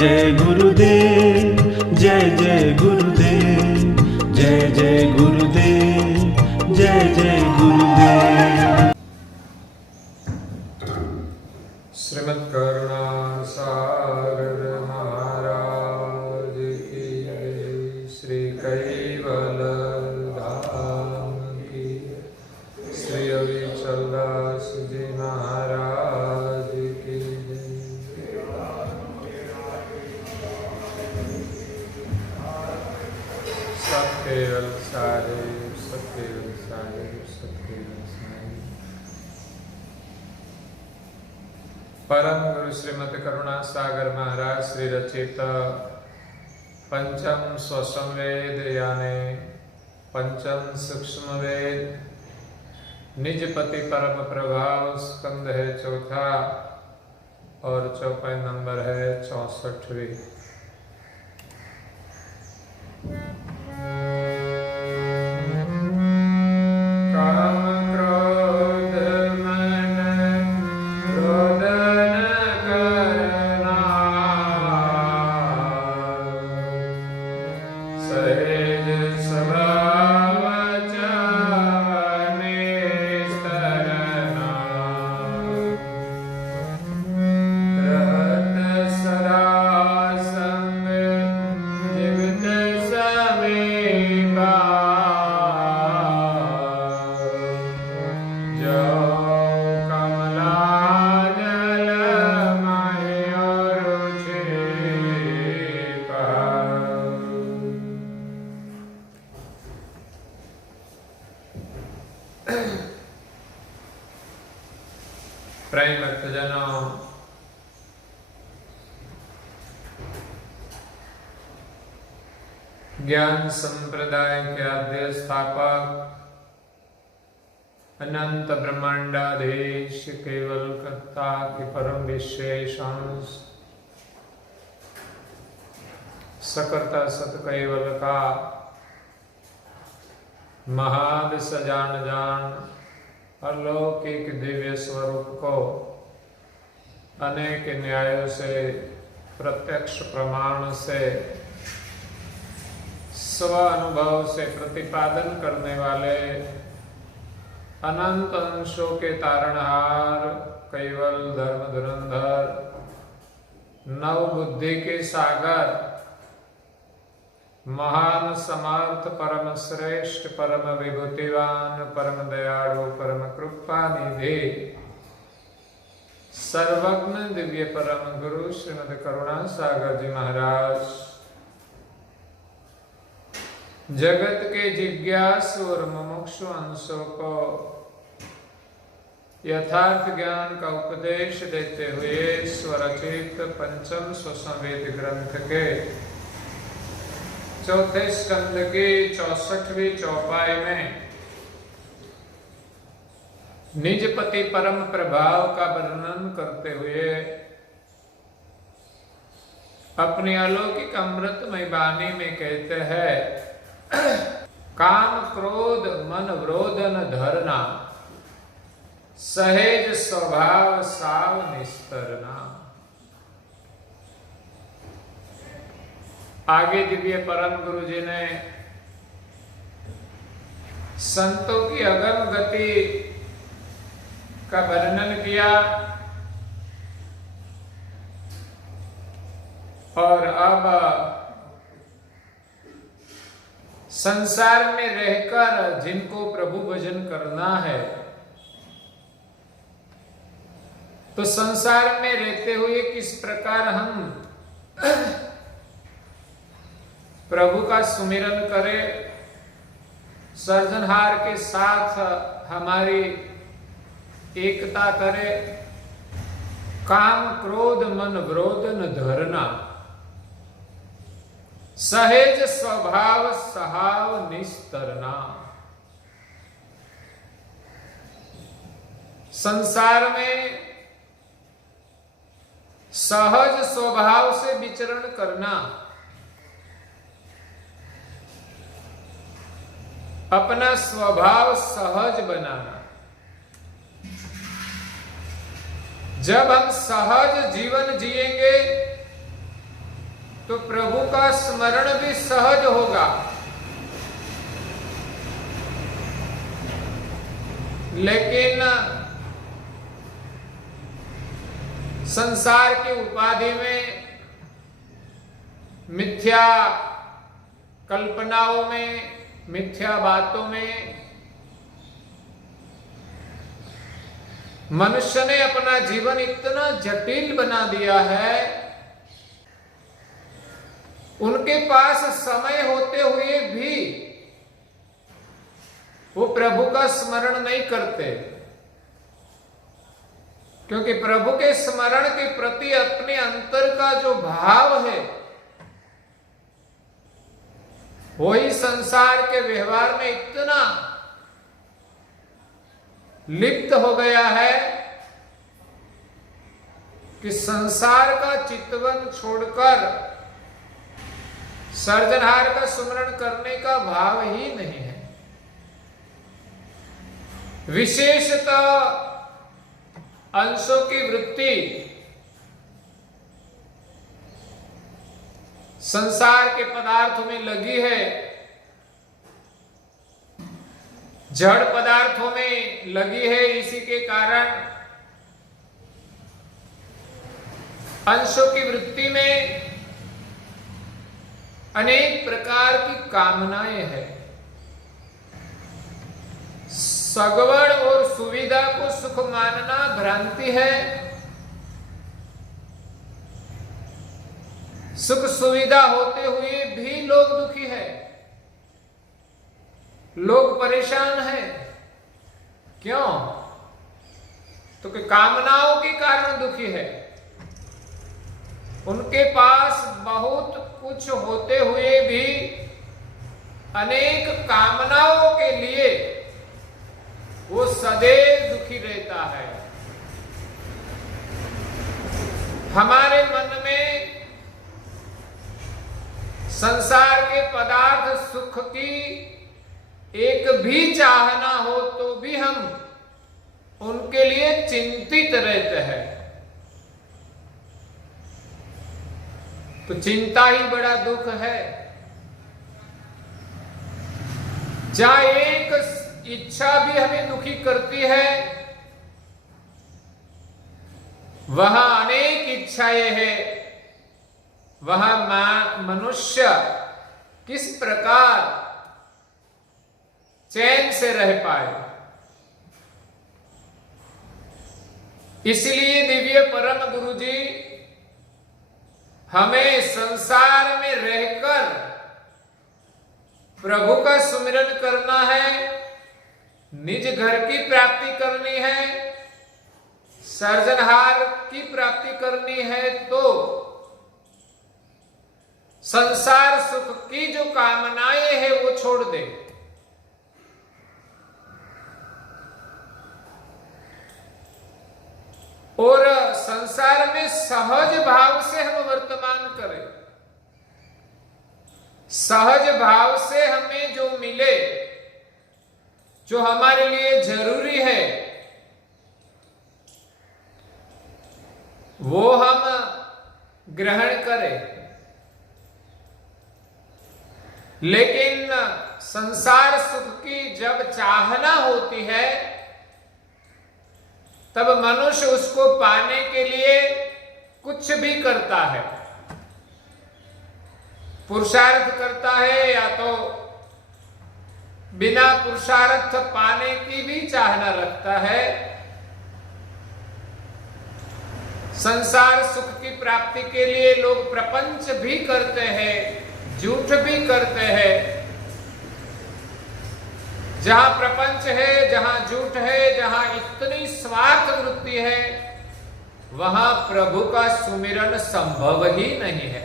जय गुरुदेव, जय जय गुरुदेव, जय जय गुरुदेव, जय जय गुरुदेव। श्रीमद् करुणा सागर महाराज की जय, श्री कैवल धाम की, श्री अविचल दास जी महाराज की जय। सत्य सारे सत्य सारे सत्य सारे। परम गुरु श्रीमद् करुणा सागर महाराज श्री रचित पंचम स्वसंवेद यानी पंचम सूक्ष्म वेद निजपति परम प्रभाव स्कंद है चौथा और चौपाई नंबर है 64वीं। प्रेम भक्तजनों, ज्ञान संप्रदाय के आद्य स्थापक अनंत ब्रह्मांडाधीश केवल कर्ता के परम विशेष अंश सकर्ता सत केवल का महाद सजान जान अलौकिक दिव्य स्वरूप को अनेक न्यायों से प्रत्यक्ष प्रमाण से स्व अनुभव से प्रतिपादन करने वाले अनंत अंशों के तारणहार केवल धर्म धुरंधर नव बुद्धि के सागर महान समर्थ परम श्रेष्ठ परम विभूतिवान परम दयालु परम कृपा निधि सर्वज्ञ दिव्य परम गुरु श्रीमद् करुणा सागर जी महाराज जगत के जिज्ञासु और मुमुक्षु अंशों को यथार्थ ज्ञान का उपदेश देते हुए स्वरचित पंचम स्वसंवेद ग्रंथ के चौथे स्कंद की 64वीं चौपाई में निजपति परम प्रभाव का वर्णन करते हुए अपनी अलौकिक अमृतमय वाणी में कहते हैं, काम क्रोध मन व्रोधन धरना सहेज स्वभाव साव निस्तरना। आगे दिव्य परम गुरु जी ने संतों की अगम गति का वर्णन किया और अब संसार में रहकर जिनको प्रभु भजन करना है तो संसार में रहते हुए किस प्रकार हम प्रभु का सुमिरन करें, सर्जनहार के साथ हमारी एकता करें, काम क्रोध मन व्रोधन धरना सहेज स्वभाव सहाव निस्तरना। संसार में सहज स्वभाव से विचरण करना, अपना स्वभाव सहज बनाना। जब हम सहज जीवन जिएंगे तो प्रभु का स्मरण भी सहज होगा। लेकिन संसार की उपाधि में, मिथ्या कल्पनाओं में, मिथ्या बातों में मनुष्य ने अपना जीवन इतना जटिल बना दिया है, उनके पास समय होते हुए भी वो प्रभु का स्मरण नहीं करते, क्योंकि प्रभु के स्मरण के प्रति अपने अंतर का जो भाव है वही संसार के व्यवहार में इतना लिप्त हो गया है कि संसार का चितवन छोड़कर सर्जनहार का सुमरण करने का भाव ही नहीं है। विशेषतः अंशों की वृत्ति संसार के पदार्थों में लगी है, जड़ पदार्थों में लगी है। इसी के कारण अंशों की वृत्ति में अनेक प्रकार की कामनाएं हैं। सगवड़ और सुविधा को सुख मानना भ्रांति है। सुख सुविधा होते हुए भी लोग दुखी है, लोग परेशान है। क्यों? तो कि कामनाओं के कारण दुखी है। उनके पास बहुत कुछ होते हुए भी अनेक कामनाओं के लिए वो सदैव दुखी रहता है। हमारे मन में संसार के पदार्थ सुख की एक भी चाहना हो तो भी हम उनके लिए चिंतित रहते हैं। तो चिंता ही बड़ा दुख है। जहां एक इच्छा भी हमें दुखी करती है, वहां अनेक इच्छाएं हैं। वहां मनुष्य किस प्रकार चैन से रह पाए। इसलिए दिव्य परम गुरु जी हमें संसार में रहकर प्रभु का सुमिरन करना है, निज घर की प्राप्ति करनी है, सर्जनहार की प्राप्ति करनी है, तो संसार सुख की जो कामनाएं हैं वो छोड़ दे। और संसार में सहज भाव से हम वर्तमान करें। सहज भाव से हमें जो मिले, जो हमारे लिए जरूरी है, वो हम ग्रहण करें। लेकिन संसार सुख की जब चाहना होती है तब मनुष्य उसको पाने के लिए कुछ भी करता है, पुरुषार्थ करता है, या तो बिना पुरुषार्थ पाने की भी चाहना रखता है। संसार सुख की प्राप्ति के लिए लोग प्रपंच भी करते हैं, झूठ भी करते हैं। जहां प्रपंच है, जहां झूठ है, जहां इतनी स्वार्थ वृत्ति है, वहां प्रभु का सुमिरन संभव ही नहीं है।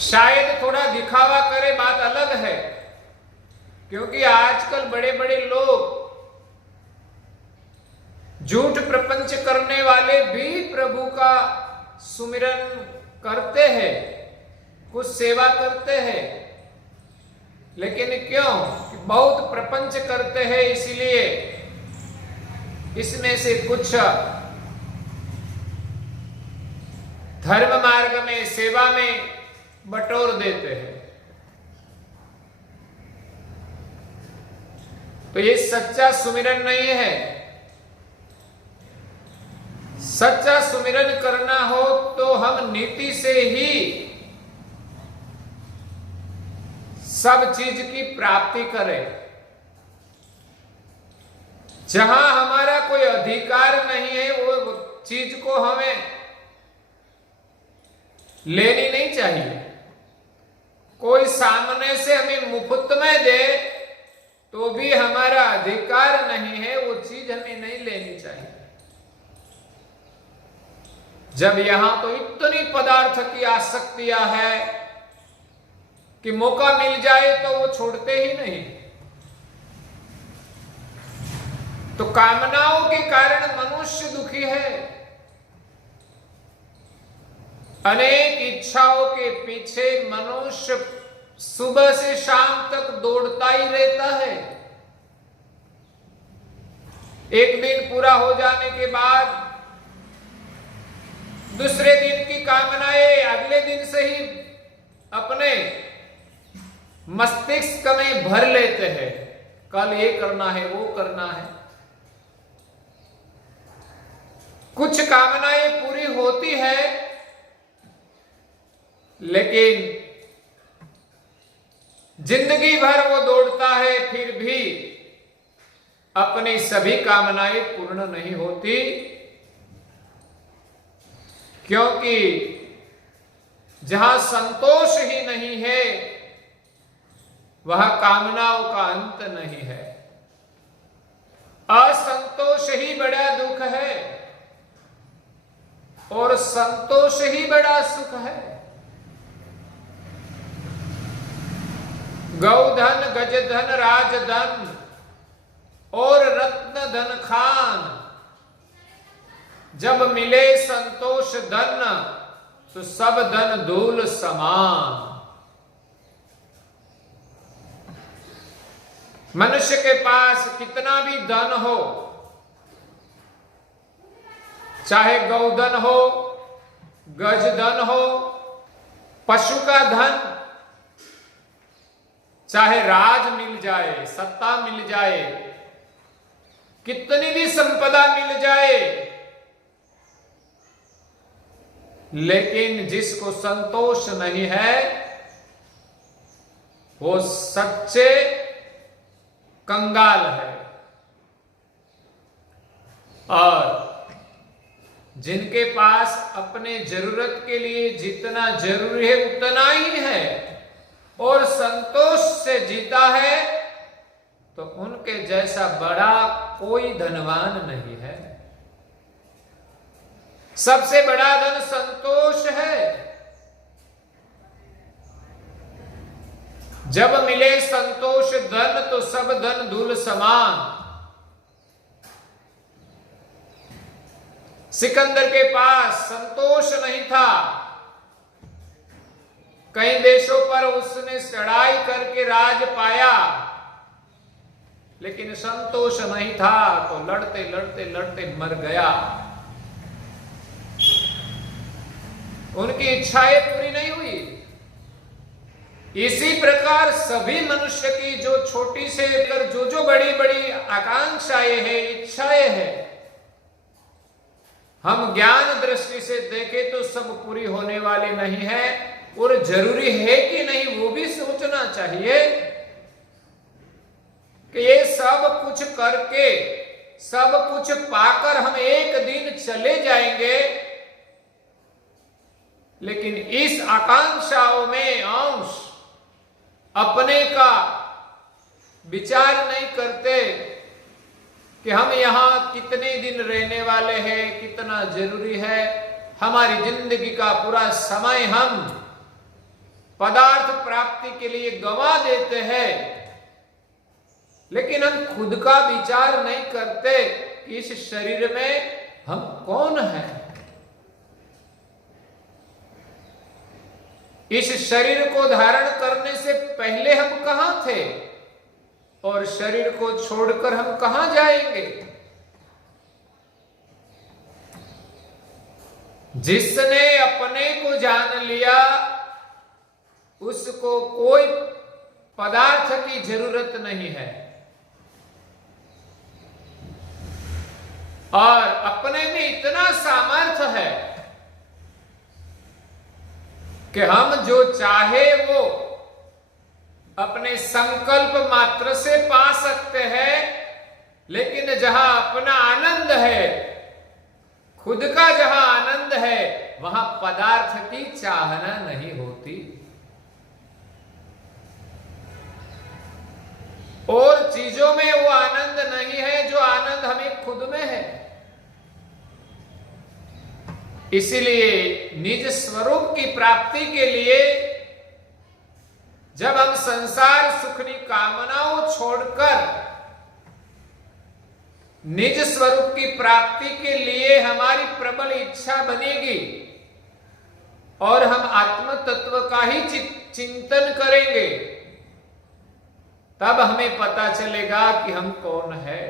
शायद थोड़ा दिखावा करे, बात अलग है, क्योंकि आजकल बड़े बड़े लोग झूठ प्रपंच करने वाले भी प्रभु का सुमिरन करते हैं, कुछ सेवा करते हैं। लेकिन क्यों? बहुत प्रपंच करते हैं, इसलिए इसमें से कुछ धर्म मार्ग में, सेवा में बटोर देते हैं। तो ये सच्चा सुमिरन नहीं है। सच्चा सुमिरन करना हो तो हम नीति से ही सब चीज की प्राप्ति करें। जहां हमारा कोई अधिकार नहीं है वो चीज को हमें लेनी नहीं चाहिए। कोई सामने से हमें मुफ्त में दे तो भी हमारा अधिकार नहीं है, वो चीज हमें नहीं लेनी चाहिए। जब यहां तो इतनी पदार्थ की आसक्तियां है कि मौका मिल जाए तो वो छोड़ते ही नहीं। तो कामनाओं के कारण मनुष्य दुखी है। अनेक इच्छाओं के पीछे मनुष्य सुबह से शाम तक दौड़ता ही रहता है। एक दिन पूरा हो जाने के बाद दूसरे दिन की कामनाएं अगले दिन से ही अपने मस्तिष्क में भर लेते हैं। कल ये करना है, वो करना है। कुछ कामनाएं पूरी होती है, लेकिन जिंदगी भर वो दौड़ता है, फिर भी अपनी सभी कामनाएं पूर्ण नहीं होती, क्योंकि जहां संतोष ही नहीं है वह कामनाओं का अंत नहीं है। असंतोष ही बड़ा दुख है और संतोष ही बड़ा सुख है। गौधन, गजधन, राजधन और रत्न धन खान, जब मिले संतोष धन तो सब धन धूल समान। मनुष्य के पास कितना भी धन हो, चाहे गौधन हो, गजधन हो, पशु का धन, चाहे राज मिल जाए, सत्ता मिल जाए, कितनी भी संपदा मिल जाए, लेकिन जिसको संतोष नहीं है वो सच्चे कंगाल है। और जिनके पास अपने जरूरत के लिए जितना जरूरी है उतना ही है और संतोष से जीता है, तो उनके जैसा बड़ा कोई धनवान नहीं है। सबसे बड़ा धन संतोष है। जब मिले संतोष धन तो सब धन धूल समान। सिकंदर के पास संतोष नहीं था। कई देशों पर उसने चढ़ाई करके राज पाया, लेकिन संतोष नहीं था तो लड़ते लड़ते लड़ते मर गया। उनकी इच्छाएं पूरी नहीं हुई। इसी प्रकार सभी मनुष्य की जो छोटी से लेकर जो बड़ी बड़ी आकांक्षाएं हैं, इच्छाएं हैं, हम ज्ञान दृष्टि से देखें तो सब पूरी होने वाली नहीं है। और जरूरी है कि नहीं वो भी सोचना चाहिए कि ये सब कुछ करके, सब कुछ पाकर हम एक दिन चले जाएंगे, लेकिन इस आकांक्षाओं में अंश अपने का विचार नहीं करते कि हम यहां कितने दिन रहने वाले हैं, कितना जरूरी है। हमारी जिंदगी का पूरा समय हम पदार्थ प्राप्ति के लिए गंवा देते हैं, लेकिन हम खुद का विचार नहीं करते कि इस शरीर में हम कौन हैं। इस शरीर को धारण करने से पहले हम कहां थे और शरीर को छोड़कर हम कहां जाएंगे। जिसने अपने को जान लिया उसको कोई पदार्थ की जरूरत नहीं है, और अपने में इतना सामर्थ्य है कि हम जो चाहे वो अपने संकल्प मात्र से पा सकते हैं। लेकिन जहां अपना आनंद है, खुद का जहां आनंद है, वहां पदार्थ की चाहना नहीं होती। और चीजों में वो आनंद नहीं है जो आनंद हमें खुद में है। इसीलिए निज स्वरूप की प्राप्ति के लिए जब हम संसार सुखनी कामनाओं छोड़कर निज स्वरूप की प्राप्ति के लिए हमारी प्रबल इच्छा बनेगी और हम आत्म तत्व का ही चिंतन करेंगे, तब हमें पता चलेगा कि हम कौन है।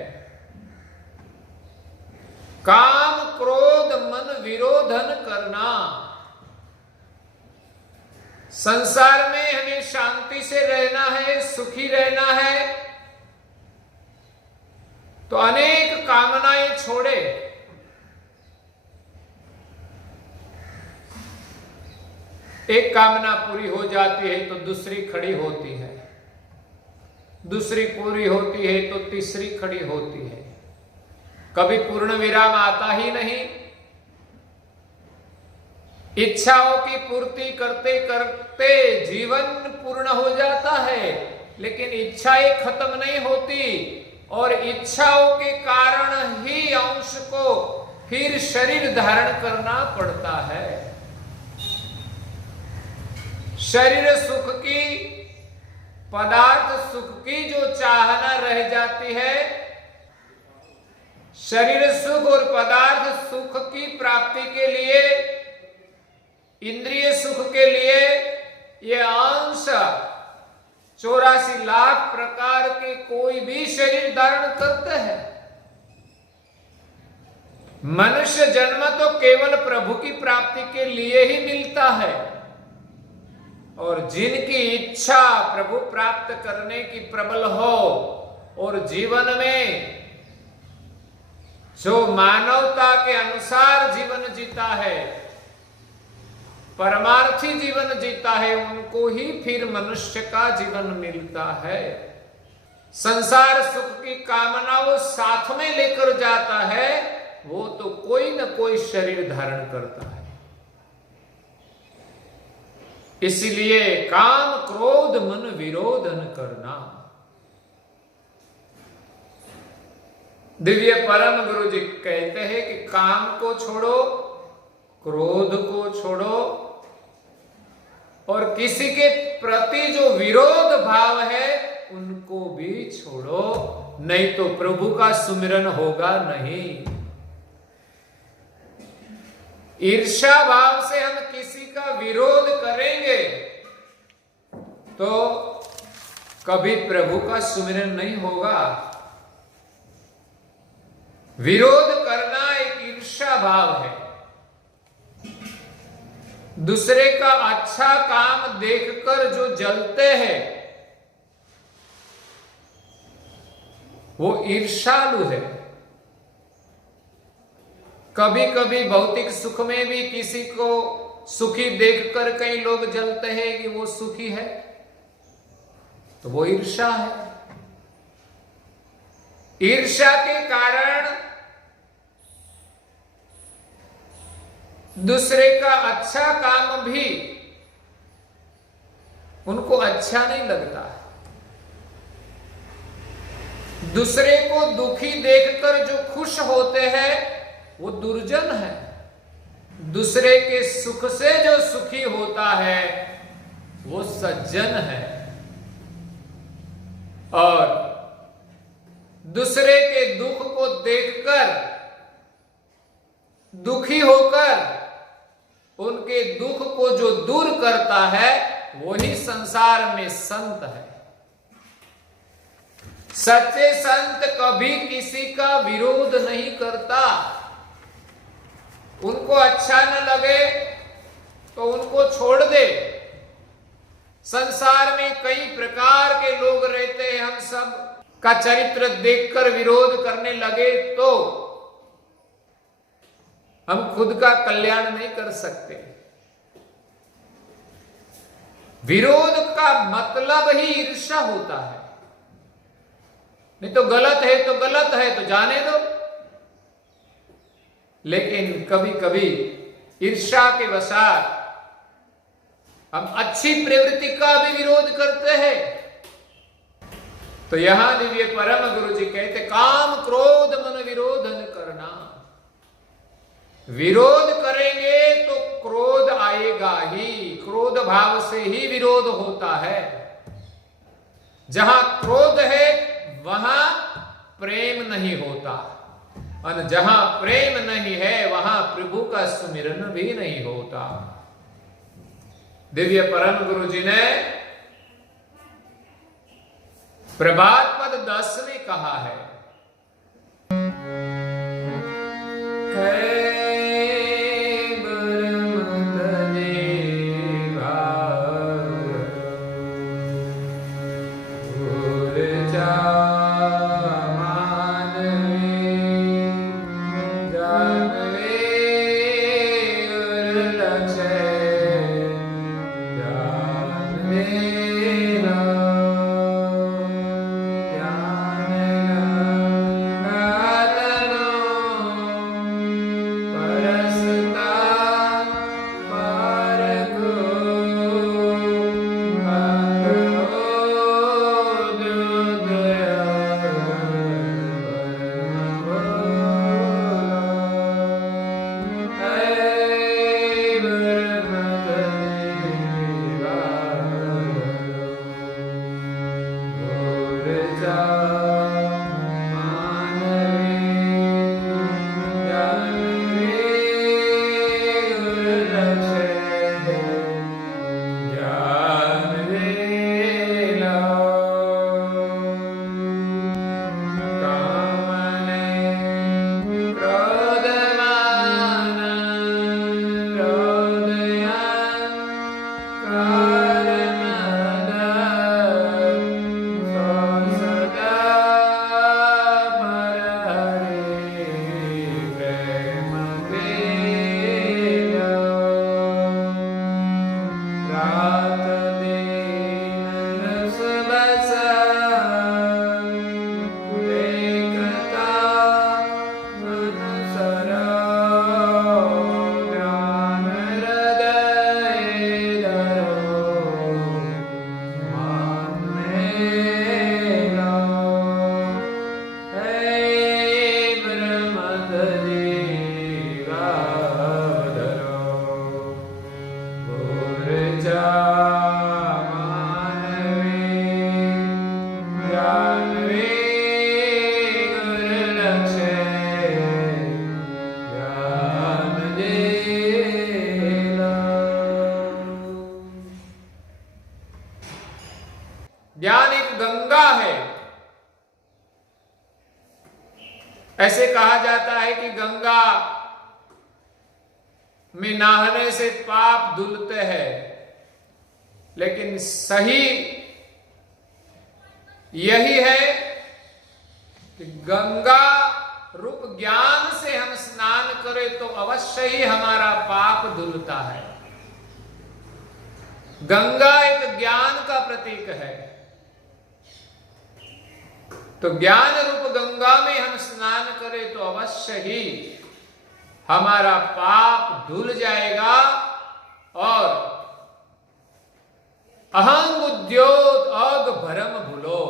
काम क्रोध मन विरोधन करना। संसार में हमें शांति से रहना है, सुखी रहना है, तो अनेक कामनाएं छोड़े। एक कामना पूरी हो जाती है तो दूसरी खड़ी होती है, दूसरी पूरी होती है तो तीसरी खड़ी होती है। कभी पूर्ण विराम आता ही नहीं। इच्छाओं की पूर्ति करते करते जीवन पूर्ण हो जाता है, लेकिन इच्छाएं खत्म नहीं होती, और इच्छाओं के कारण ही अंश को फिर शरीर धारण करना पड़ता है। शरीर सुख की, पदार्थ सुख की जो चाहना रह जाती है, शरीर सुख और पदार्थ सुख की प्राप्ति के लिए, इंद्रिय सुख के लिए ये अंश 84 लाख प्रकार के कोई भी शरीर धारण करते हैं। मनुष्य जन्म तो केवल प्रभु की प्राप्ति के लिए ही मिलता है, और जिनकी इच्छा प्रभु प्राप्त करने की प्रबल हो और जीवन में जो मानवता के अनुसार जीवन जीता है, परमार्थी जीवन जीता है, उनको ही फिर मनुष्य का जीवन मिलता है। संसार सुख की कामनाओं साथ में लेकर जाता है, वो तो कोई न कोई शरीर धारण करता है। इसलिए काम क्रोध मन विरोधन करना। दिव्य परम गुरु जी कहते हैं कि काम को छोड़ो, क्रोध को छोड़ो, और किसी के प्रति जो विरोध भाव है उनको भी छोड़ो, नहीं तो प्रभु का सुमिरन होगा नहीं। ईर्ष्या भाव से हम किसी का विरोध करेंगे तो कभी प्रभु का सुमिरन नहीं होगा। विरोध करना एक ईर्ष्या भाव है। दूसरे का अच्छा काम देखकर जो जलते हैं वो ईर्ष्यालु है। कभी कभी भौतिक सुख में भी किसी को सुखी देखकर कई लोग जलते हैं कि वो सुखी है, तो वो ईर्ष्या है। ईर्ष्या के कारण दूसरे का अच्छा काम भी उनको अच्छा नहीं लगता। दूसरे को दुखी देखकर जो खुश होते हैं वो दुर्जन है। दूसरे के सुख से जो सुखी होता है वो सज्जन है। और दूसरे के दुख को देखकर दुखी होकर उनके दुख को जो दूर करता है वही संसार में संत है। सच्चे संत कभी किसी का विरोध नहीं करता। उनको अच्छा न लगे तो उनको छोड़ दे। संसार में कई प्रकार के लोग रहते हैं, हम सब का चरित्र देखकर विरोध करने लगे तो हम खुद का कल्याण नहीं कर सकते। विरोध का मतलब ही ईर्ष्या होता है। नहीं तो गलत है तो गलत है तो जाने दो। लेकिन कभी कभी ईर्ष्या के वशात हम अच्छी प्रवृत्ति का भी विरोध करते हैं। तो यहां दिव्य परम गुरु जी कहते, काम क्रोध मन विरोध न करना। विरोध करेंगे तो क्रोध आएगा ही, क्रोध भाव से ही विरोध होता है। जहां क्रोध है वहां प्रेम नहीं होता, और जहां प्रेम नहीं है वहां प्रभु का सुमिरन भी नहीं होता। दिव्य परम गुरु जी ने प्रभात पद 10 में कहा है, ज्ञान एक गंगा है। ऐसे कहा जाता है कि गंगा में नहाने से पाप धुलते हैं, लेकिन सही यही है कि गंगा रूप ज्ञान से हम स्नान करें तो अवश्य ही हमारा पाप धुलता है। गंगा एक ज्ञान का प्रतीक है, तो ज्ञान रूप गंगा में हम स्नान करें तो अवश्य ही हमारा पाप धुल जाएगा और अहंग उद्योत अग भरम भूलो,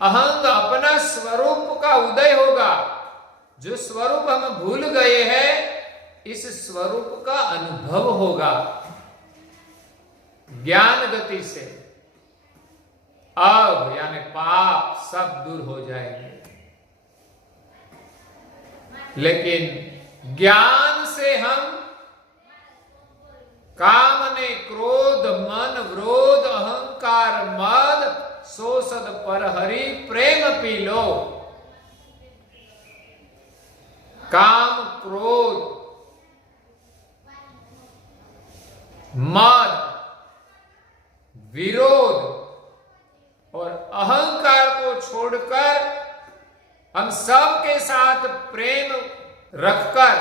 अहंग अपना स्वरूप का उदय होगा। जो स्वरूप हम भूल गए हैं इस स्वरूप का अनुभव होगा ज्ञान गति से। अब यानी पाप सब दूर हो जाएंगे, लेकिन ज्ञान से हम कामने क्रोध मन व्रोध अहंकार मद सोसद पर हरि प्रेम पी लो। काम क्रोध मद, विरोध और अहंकार को छोड़कर हम सब के साथ प्रेम रखकर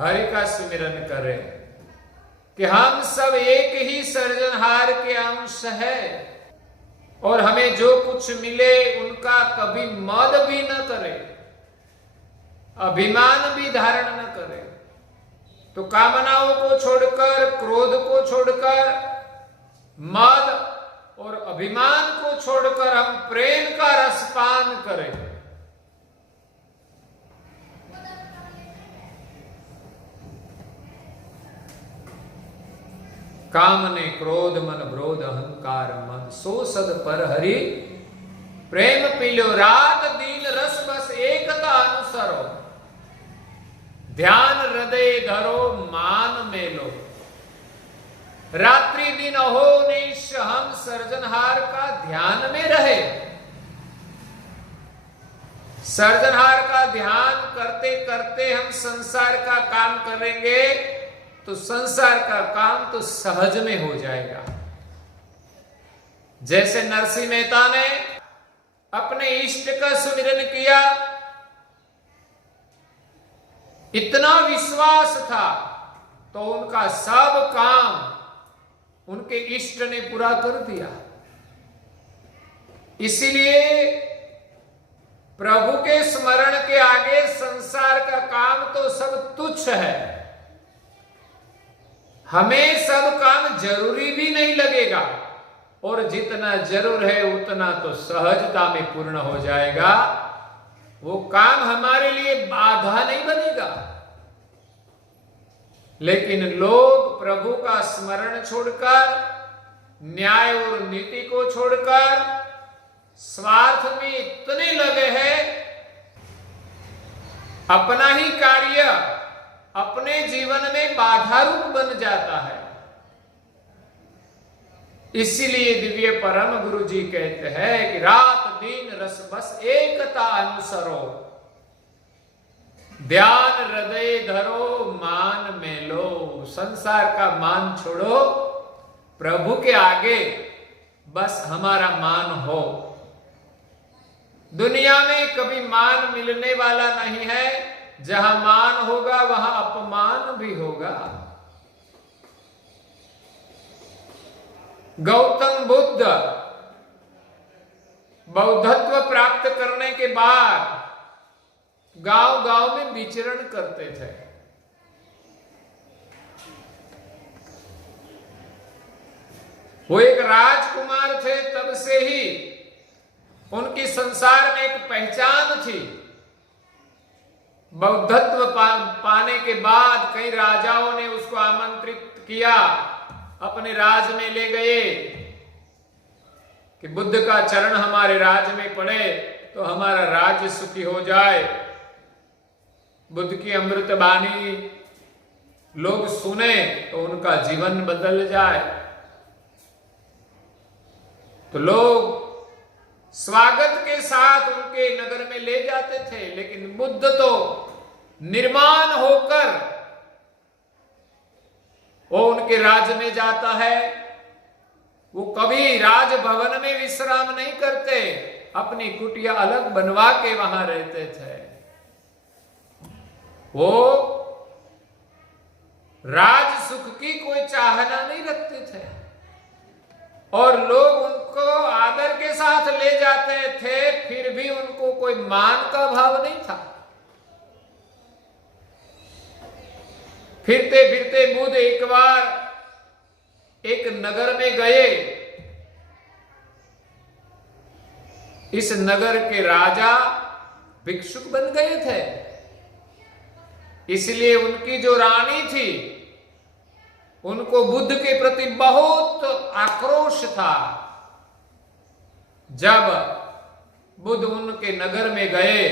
हरि का सुमिरन करें कि हम सब एक ही सृजनहार के अंश है और हमें जो कुछ मिले उनका कभी मद भी न करे, अभिमान भी धारण न करे। तो कामनाओं को छोड़कर, क्रोध को छोड़कर, मद और अभिमान को छोड़कर हम प्रेम का रसपान करें। काम ने क्रोध मन ब्रोध अहंकार मद, सो सद पर हरि प्रेम पीलो, रात दिन रस बस एकता अनुसरो, ध्यान हृदय धरो मान मेलो। रात्रि दिन अहो निश हम सृजनहार का ध्यान में रहे। सृजनहार का ध्यान करते करते हम संसार का काम करेंगे तो संसार का काम तो सहज में हो जाएगा। जैसे नरसिंह मेहता ने अपने इष्ट का सुमिरन किया, इतना विश्वास था तो उनका सब काम उनके इष्ट ने पूरा कर दिया। इसीलिए प्रभु के स्मरण के आगे संसार का काम तो सब तुच्छ है। हमें सब काम जरूरी भी नहीं लगेगा और जितना जरूर है उतना तो सहजता में पूर्ण हो जाएगा। वो काम हमारे लिए बाधा नहीं बनेगा। लेकिन लोग प्रभु का स्मरण छोड़कर, न्याय और नीति को छोड़कर स्वार्थ में इतने लगे हैं, अपना ही कार्य अपने जीवन में बाधा रूप बन जाता है। इसीलिए दिव्य परम गुरु जी कहते हैं कि रात दिन रस बस एकता अनुसरो, ध्यान हृदय धरो मान मेलो। संसार का मान छोड़ो, प्रभु के आगे बस हमारा मान हो। दुनिया में कभी मान मिलने वाला नहीं है। जहां मान होगा वहां अपमान भी होगा। गौतम बुद्ध बौद्धत्व प्राप्त करने के बाद गांव गांव में विचरण करते थे। वो एक राजकुमार थे, तब से ही उनकी संसार में एक पहचान थी। बौद्धत्व पाने के बाद कई राजाओं ने उसको आमंत्रित किया, अपने राज में ले गए कि बुद्ध का चरण हमारे राज में पड़े तो हमारा राज्य सुखी हो जाए। बुद्ध की अमृत वाणी लोग सुने तो उनका जीवन बदल जाए। तो लोग स्वागत के साथ उनके नगर में ले जाते थे, लेकिन बुद्ध तो निर्माण होकर वो उनके राज्य में जाता है। वो कभी राजभवन में विश्राम नहीं करते, अपनी कुटिया अलग बनवा के वहां रहते थे। वो राज सुख की कोई चाहना नहीं रखते थे और लोग उनको आदर के साथ ले जाते थे, फिर भी उनको कोई मान का भाव नहीं था। फिरते फिरते बुद्ध एक बार एक नगर में गए। इस नगर के राजा भिक्षुक बन गए थे, इसलिए उनकी जो रानी थी उनको बुद्ध के प्रति बहुत आक्रोश था। जब बुद्ध उनके नगर में गए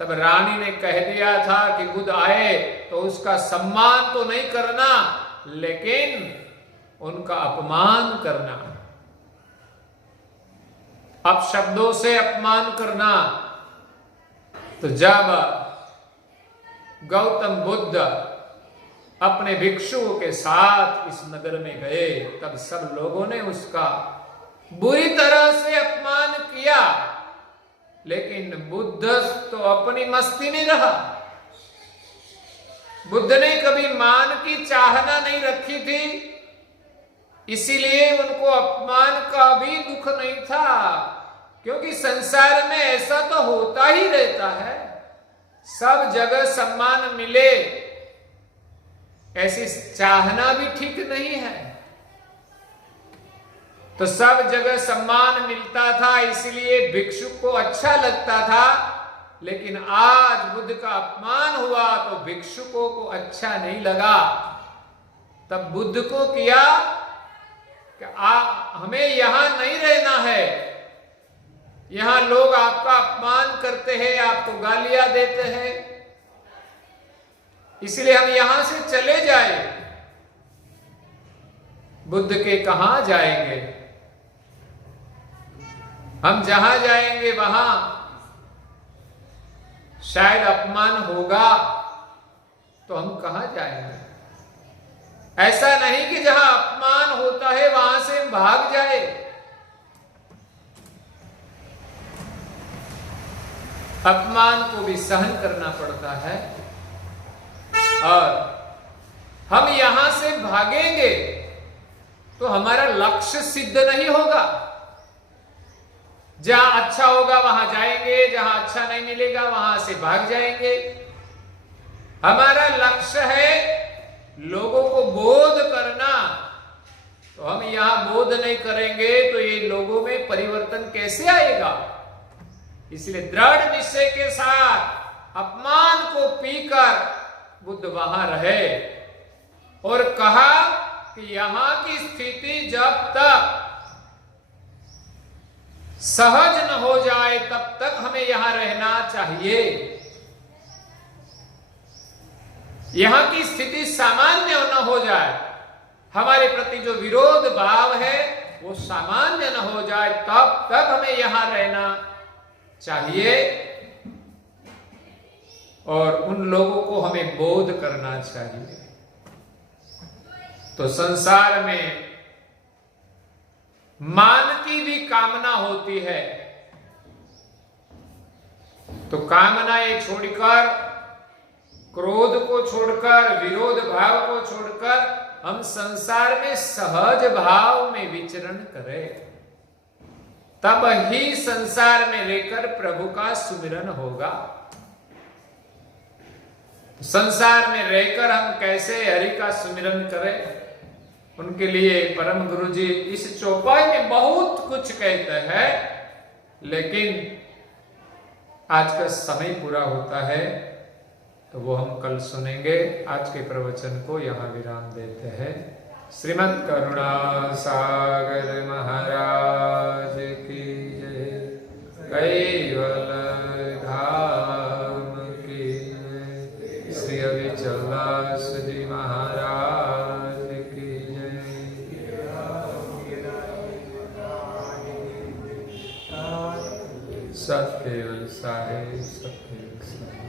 तब रानी ने कह दिया था कि बुद्ध आए तो उसका सम्मान तो नहीं करना, लेकिन उनका अपमान करना, अपशब्दों से अपमान करना। तो जब गौतम बुद्ध अपने भिक्षुओं के साथ इस नगर में गए, तब सब लोगों ने उसका बुरी तरह से अपमान किया, लेकिन बुद्ध तो अपनी मस्ती में रहा। बुद्ध ने कभी मान की चाहना नहीं रखी थी, इसीलिए उनको अपमान का भी दुख नहीं था, क्योंकि संसार में ऐसा तो होता ही रहता है, सब जगह सम्मान मिले ऐसी चाहना भी ठीक नहीं है। तो सब जगह सम्मान मिलता था, इसलिए भिक्षु को अच्छा लगता था, लेकिन आज बुद्ध का अपमान हुआ तो भिक्षुकों को अच्छा नहीं लगा। तब बुद्ध को किया कि हमें यहां नहीं रहना है, यहां लोग आपका अपमान करते हैं, आपको गालियां देते हैं, इसलिए हम यहां से चले जाए। बुद्ध के कहां जाएंगे, हम जहां जाएंगे वहां शायद अपमान होगा, तो हम कहां जाएंगे। ऐसा नहीं कि जहां अपमान होता है वहां से हम भाग जाए। अपमान को भी सहन करना पड़ता है, और हम यहां से भागेंगे तो हमारा लक्ष्य सिद्ध नहीं होगा। जहां अच्छा होगा वहां जाएंगे, जहां अच्छा नहीं मिलेगा वहां से भाग जाएंगे। हमारा लक्ष्य है लोगों को बोध करना, तो हम यहां बोध नहीं करेंगे तो ये लोगों में परिवर्तन कैसे आएगा। इसलिए दृढ़ निश्चय के साथ अपमान को पीकर बुद्ध वहां रहे और कहा कि यहां की स्थिति जब तक सहज न हो जाए तब तक हमें यहां रहना चाहिए। यहां की स्थिति सामान्य न हो जाए, हमारे प्रति जो विरोध भाव है वो सामान्य न हो जाए, तब तक हमें यहां रहना चाहिए, और उन लोगों को हमें बोध करना चाहिए। तो संसार में मान की भी कामना होती है, तो कामनाएं छोड़कर, क्रोध को छोड़कर, विरोध भाव को छोड़कर हम संसार में सहज भाव में विचरण करें, तब ही संसार में रहकर प्रभु का सुमिरन होगा। संसार में रहकर हम कैसे हरि का सुमिरन करें, उनके लिए परम गुरु जी इस चौपाई में बहुत कुछ कहते हैं, लेकिन आज का समय पूरा होता है तो वो हम कल सुनेंगे। आज के प्रवचन को यहाँ विराम देते हैं। श्रीमद् करुणा सागर महाराज की जय, कैवल धाम की जय, श्री अविचलदास जी महाराज की जय। सत्य साहे सत्य साहे।